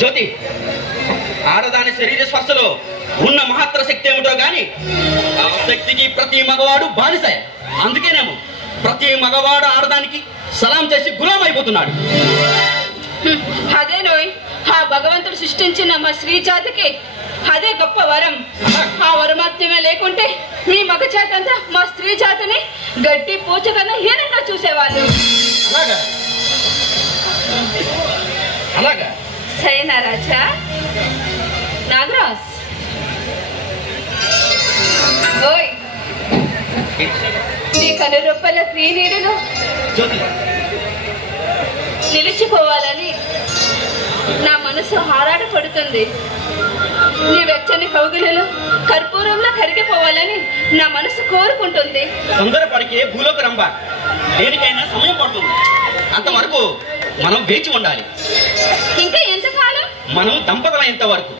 జ్యోతి, ఆడదాని శరీర స్పర్శలో ఉన్న మహత్తర శక్తి ఏమిటో గాని ఆ శక్తికి ప్రతి మగవాడు బానిసే. అందుకేనేమో ప్రతి మగవాడు ఆడదానికి సలాం చేసి గులాం అయిపోతున్నాడు. అదే నోయ్, ఆ భగవంతుడు సృష్టించిన మా స్త్రీ జాతికి అదే గొప్ప వరం. ఆ వరమాత్యమే లేకుంటే మీ మగ జాతంతా మా స్త్రీ జాతిని గడ్డి పూచ కన్నా హీనంగా చూసేవాళ్ళు. అలాగా అలాగా సరేనా రాజా? నాగరాజ్, ఓయ్, నీ కను రూపాయల క్రీనీడులో నిలిచిపోవాలని నా మనసు ఆరాటపడుతుంది. నీ వెచ్చని కౌగిలిలో కర్పూరంలో కరిగిపోవాలని నా మనసు కోరుకుంటుంది. తొందరపడికే భూలోక రంభ, దేనికైనా సమయం పడుతుంది. అంతవరకు మనం వేచి ఉండాలి. ఇంకా ఎంతకాలం? మనం దంపతులైనంత వరకు.